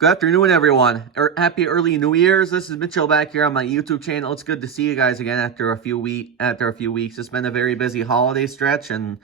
Good afternoon, everyone. Happy early New Year's. This is Mitchell back here on my YouTube channel. It's good to see you guys again after a few weeks. It's been a very busy holiday stretch, and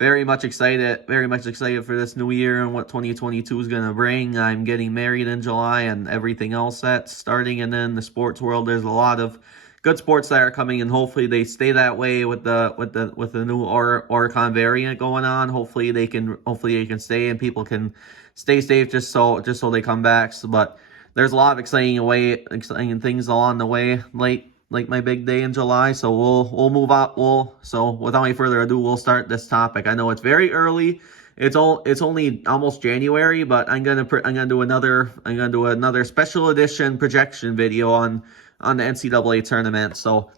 very much excited for this new year and what 2022 is going to bring. I'm getting married in July and everything else that's starting. And then the sports world, there's a lot of good sports that are coming, and hopefully they stay that way with the new Oricon variant going on. Hopefully they can stay and people can stay safe just so they come back. But there's a lot of exciting things along the way, like my big day in July. So we'll move on. So without any further ado, we'll start this topic. I know it's very early. It's only almost January, but I'm gonna do another special edition projection video on the NCAA tournament. So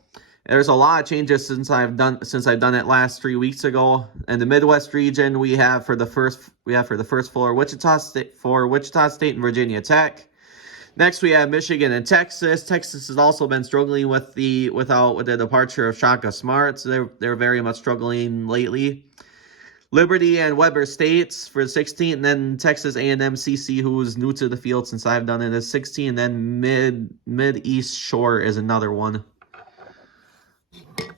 there's a lot of changes since I've done it last 3 weeks ago. In the Midwest region, we have for the first floor Wichita State and Virginia Tech. Next, we have Michigan and Texas. Texas has also been struggling with the departure of Shaka Smart. So they're very much struggling lately. Liberty and Weber States for 16, and then Texas A&M CC, who's new to the field since I've done it, is 16, and then Mid-East Shore is another one.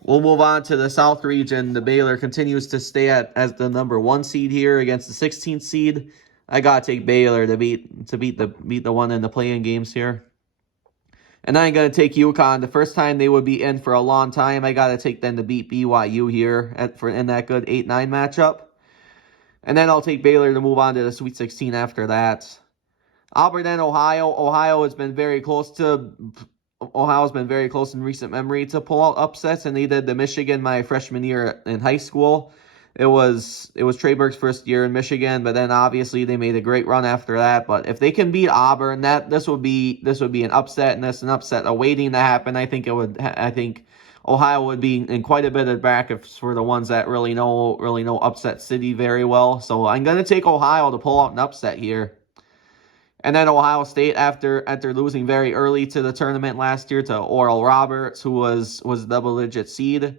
We'll move on to the South region. The Baylor continues to stay as the number 1 seed here against the 16th seed. I gotta take Baylor to beat the one in the play-in games here. And I'm going to take UConn. The first time they would be in for a long time. I got to take them to beat BYU here in that good 8-9 matchup. And then I'll take Baylor to move on to the Sweet 16 after that. Auburn and Ohio. Ohio's been very close in recent memory to pull out upsets, and they did the Michigan my freshman year in high school. It was Trey Burke's first year in Michigan, but then obviously they made a great run after that. But if they can beat Auburn, this would be an upset, and that's an upset awaiting to happen. I think Ohio would be in quite a bit of brackets for the ones that really know upset city very well. So I'm gonna take Ohio to pull out an upset here. And then Ohio State, after losing very early to the tournament last year to Oral Roberts, who was a double-digit seed.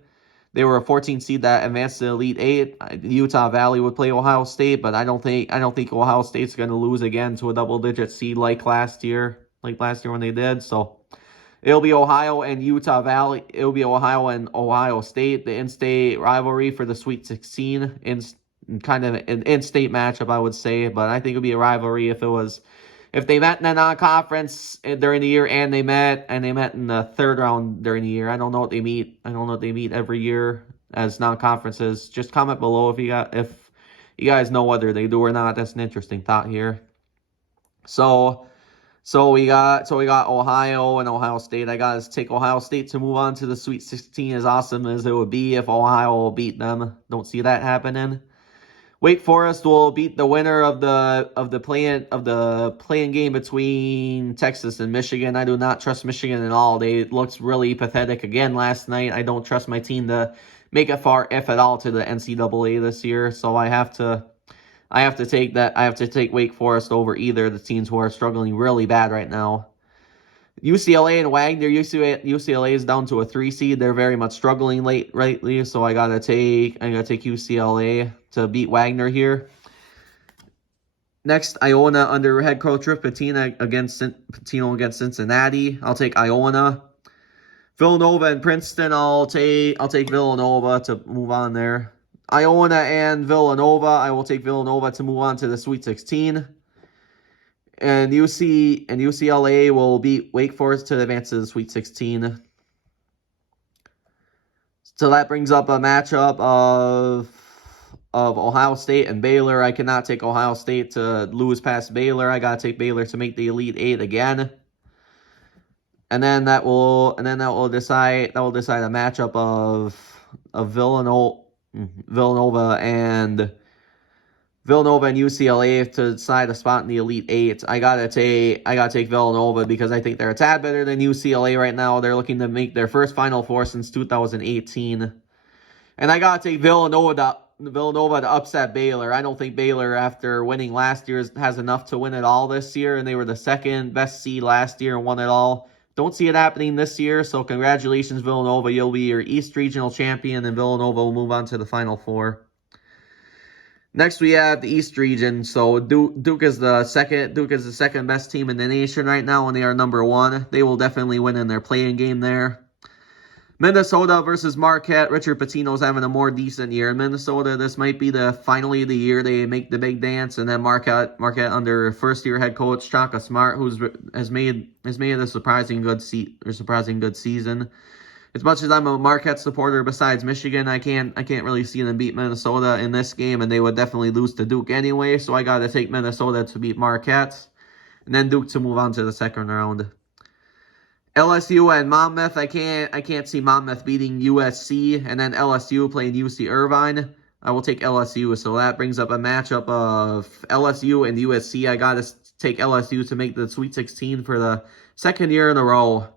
They were a 14 seed that advanced to the Elite Eight. Utah Valley would play Ohio State, but I don't think Ohio State's going to lose again to a double-digit seed like last year when they did. So it'll be Ohio and Utah Valley. It'll be Ohio and Ohio State, the in-state rivalry for the Sweet 16, kind of an in-state matchup, I would say. But I think it'll be a rivalry if they met in a non-conference during the year and they met in the third round during the year. I don't know what they meet. I don't know if they meet every year as non-conferences. Just comment below if you guys know whether they do or not. That's an interesting thought here. So we got Ohio and Ohio State. I got to take Ohio State to move on to the Sweet 16, as awesome as it would be if Ohio will beat them. Don't see that happening. Wake Forest will beat the winner of the play-in game between Texas and Michigan. I do not trust Michigan at all. They looked really pathetic again last night. I don't trust my team to make it far, if at all, to the NCAA this year. So I have to take Wake Forest over either of the teams who are struggling really bad right now. UCLA and Wagner. UCLA is down to a 3 seed. They're very much struggling lately, so I gotta take UCLA to beat Wagner here. Next, Iona under head coach Rick Pitino against Cincinnati. I'll take Iona. Villanova and Princeton. I'll take Villanova to move on there. Iona and Villanova. I will take Villanova to move on to the Sweet 16. And UCLA will beat Wake Forest to advance to the Sweet 16. So that brings up a matchup of Ohio State and Baylor. I cannot take Ohio State to lose past Baylor. I gotta take Baylor to make the Elite Eight again. And then that will decide a matchup of Villanova and UCLA to decide a spot in the Elite Eight. I gotta take Villanova because I think they're a tad better than UCLA right now. They're looking to make their first Final Four since 2018. And I gotta take Villanova to upset Baylor. I don't think Baylor, after winning last year, has enough to win it all this year, and they were the second best seed last year and won it all. Don't see it happening this year, so congratulations, Villanova. You'll be your East Regional champion, and Villanova will move on to the Final Four. Next, we have the East region. So Duke is the second best team in the nation right now, and they are number 1. They will definitely win in their play-in game there. Minnesota versus Marquette. Richard Pitino's having a more decent year in Minnesota. This might be finally the year they make the big dance, and then Marquette under first-year head coach Shaka Smart, has made a surprising good season. As much as I'm a Marquette supporter, besides Michigan, I can't really see them beat Minnesota in this game, and they would definitely lose to Duke anyway. So I got to take Minnesota to beat Marquette, and then Duke to move on to the second round. LSU and Monmouth. I can't see Monmouth beating USC, and then LSU playing UC Irvine. I will take LSU. So that brings up a matchup of LSU and USC. I got to take LSU to make the Sweet 16 for the second year in a row.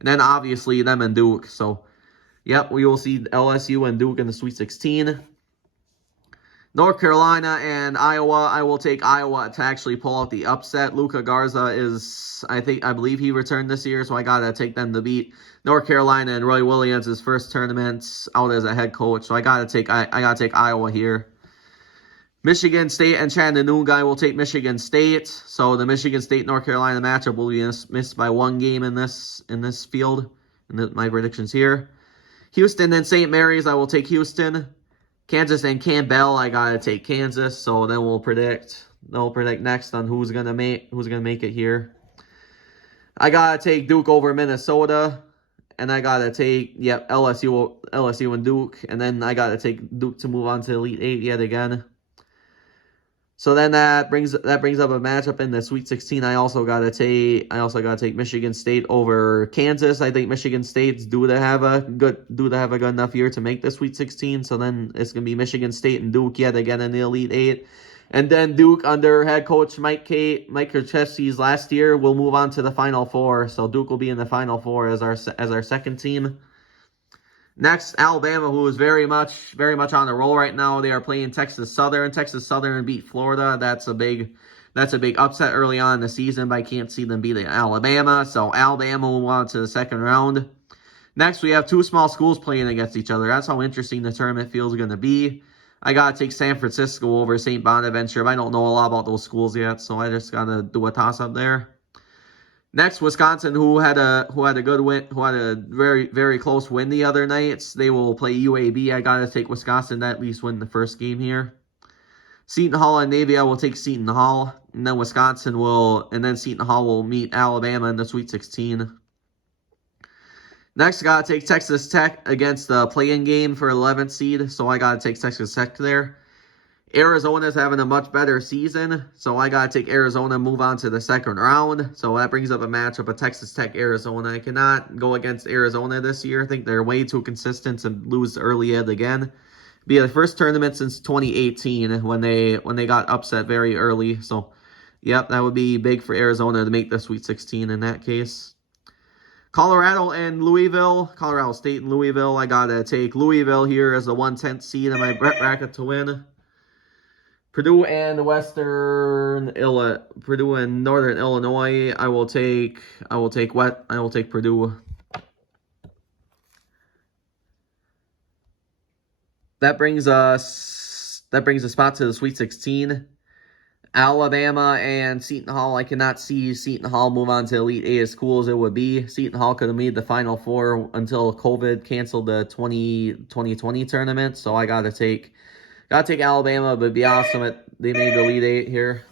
And then obviously them and Duke. So, yep, we will see LSU and Duke in the Sweet 16. North Carolina and Iowa. I will take Iowa to actually pull out the upset. Luka Garza I believe he returned this year, so I gotta take them to beat North Carolina and Roy Williams, his first tournament out as a head coach. So I gotta take Iowa here. Michigan State and Chattanooga. I will take Michigan State. So the Michigan State North Carolina matchup will be missed by 1 game in this field. My predictions here. Houston and St. Mary's. I will take Houston. Kansas and Campbell, I gotta take Kansas. So then we'll predict next on who's gonna make it here. I gotta take Duke over Minnesota, and I gotta take LSU and Duke, and then I gotta take Duke to move on to Elite 8 yet again. So then that brings up a matchup in the Sweet 16. I also gotta take Michigan State over Kansas. I think Michigan State's due to have a good enough year to make the Sweet 16. So then it's gonna be Michigan State and Duke yet again in the Elite 8. And then Duke under head coach Mike Krzyzewski's last year will move on to the Final Four. So Duke will be in the Final Four as our second team. Next, Alabama, who is very much on the roll right now. They are playing Texas Southern. Texas Southern beat Florida. That's a big upset early on in the season, but I can't see them beating Alabama. So Alabama will move on to the second round. Next, we have 2 small schools playing against each other. That's how interesting the tournament feels going to be. I got to take San Francisco over St. Bonaventure. But I don't know a lot about those schools yet, so I just got to do a toss-up there. Next, Wisconsin, who had a good win, who had a very, very close win the other night. They will play UAB. I got to take Wisconsin to at least win the first game here. Seton Hall and Navy, I will take Seton Hall. And then Seton Hall will meet Alabama in the Sweet 16. Next, I got to take Texas Tech against the play-in game for 11th seed. So I got to take Texas Tech there. Arizona's having a much better season, so I got to take Arizona and move on to the second round. So that brings up a matchup of Texas Tech, Arizona. I cannot go against Arizona this year. I think they're way too consistent to lose early yet again. Be the first tournament since 2018 when they got upset very early. So, yep, that would be big for Arizona to make the Sweet 16 in that case. Colorado State and Louisville. I got to take Louisville here as the 1/10 seed in my bracket to win. Purdue and Northern Illinois. I will take Purdue. That brings a spot to the Sweet 16. Alabama and Seton Hall. I cannot see Seton Hall move on to Elite 8 as cool as it would be. Seton Hall could have made the Final Four until COVID canceled the 2020 tournament. So I gotta take Alabama, but it'd be awesome if they made the Elite 8 here.